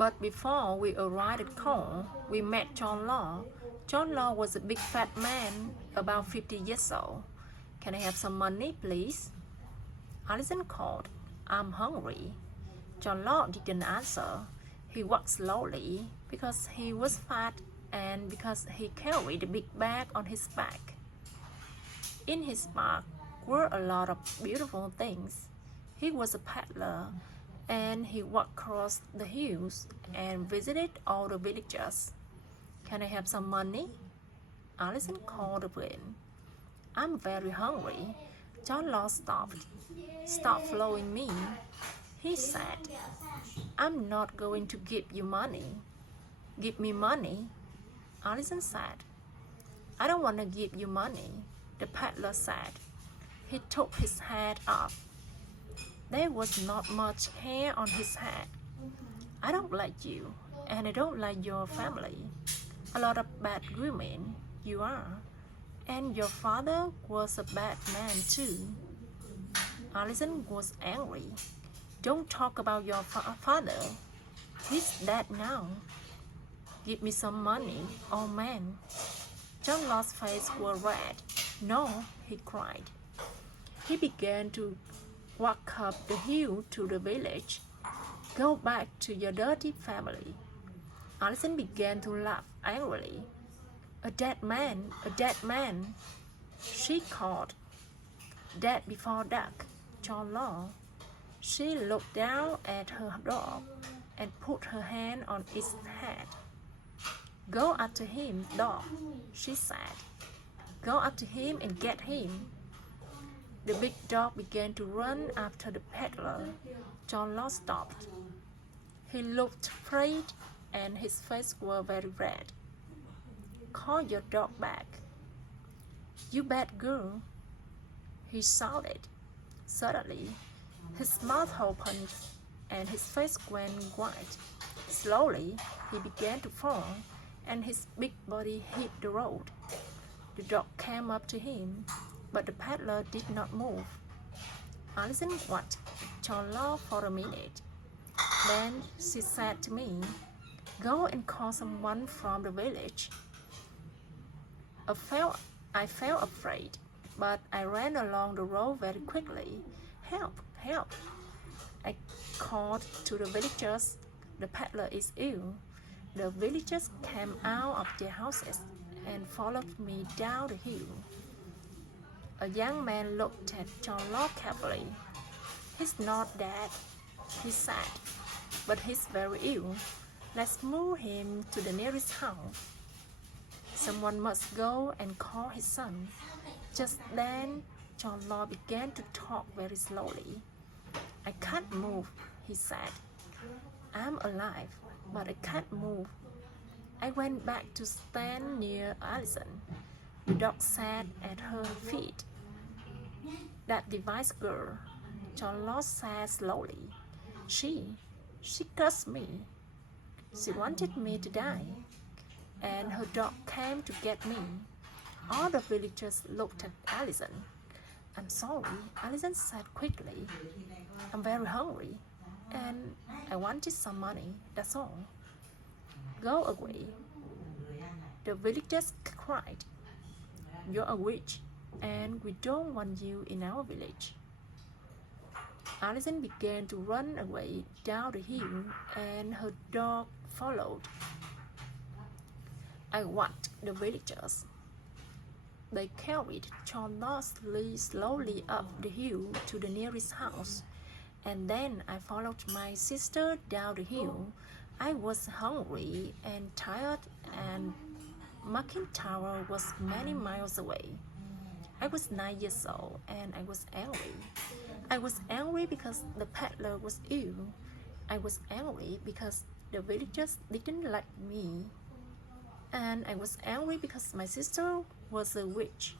But before we arrived at home, we met John Law. John Law was a big fat man, about 50 years old. Can I have some money, please? Allison called. I'm hungry. John Law didn't answer. He walked slowly because he was fat and because he carried a big bag on his back. In his bag were a lot of beautiful things. He was a peddler, and he walked across the hills and visited all the villages. Can I have some money? Allison called again. I'm very hungry. John Law stopped. Stop following me, he said. I'm not going to give you money. Give me money, Allison said. I don't want to give you money, the peddler said. He took his hat off. There was not much hair on his head. I don't like you, and I don't like your family. A lot of bad women you are, and your father was a bad man too. Allison was angry. Don't talk about your father. He's dead now. Give me some money, old man. John Law's face was red. No, he cried. He began to walk up the hill to the village. Go back to your dirty family. Allison began to laugh angrily. A dead man, a dead man, she called. Dead before dark, John Law. She looked down at her dog and put her hand on its head. Go after him, dog, she said. Go after him and get him. The big dog began to run after the peddler. John Law stopped. He looked afraid and his face was very red. Call your dog back. You bad girl, he shouted. Suddenly, his mouth opened and his face went white. Slowly, he began to fall and his big body hit the road. The dog came up to him, but the peddler did not move. Allison watched John Law for a minute. Then she said to me, Go and call someone from the village. I felt afraid, but I ran along the road very quickly. Help, help. I called to the villagers. The peddler is ill. The villagers came out of their houses and followed me down the hill. A young man looked at John Law carefully. He's not dead, he said, but he's very ill. Let's move him to the nearest house. Someone must go and call his son. Just then, John Law began to talk very slowly. I can't move, he said. I'm alive, but I can't move. I went back to stand near Allison. The dog sat at her feet. That device girl, John Law said slowly. She cursed me. She wanted me to die, and her dog came to get me. All the villagers looked at Allison. I'm sorry, Allison said quickly. I'm very hungry, and I wanted some money, that's all. Go away. The villagers cried. You're a witch, and we don't want you in our village. Allison began to run away down the hill, and her dog followed. I watched the villagers. They carried John Law slowly up the hill to the nearest house, and then I followed my sister down the hill. I was hungry and tired, and Market Tower was many miles away. I was 9 years old, and I was angry. I was angry because the peddler was ill. I was angry because the villagers didn't like me. And I was angry because my sister was a witch.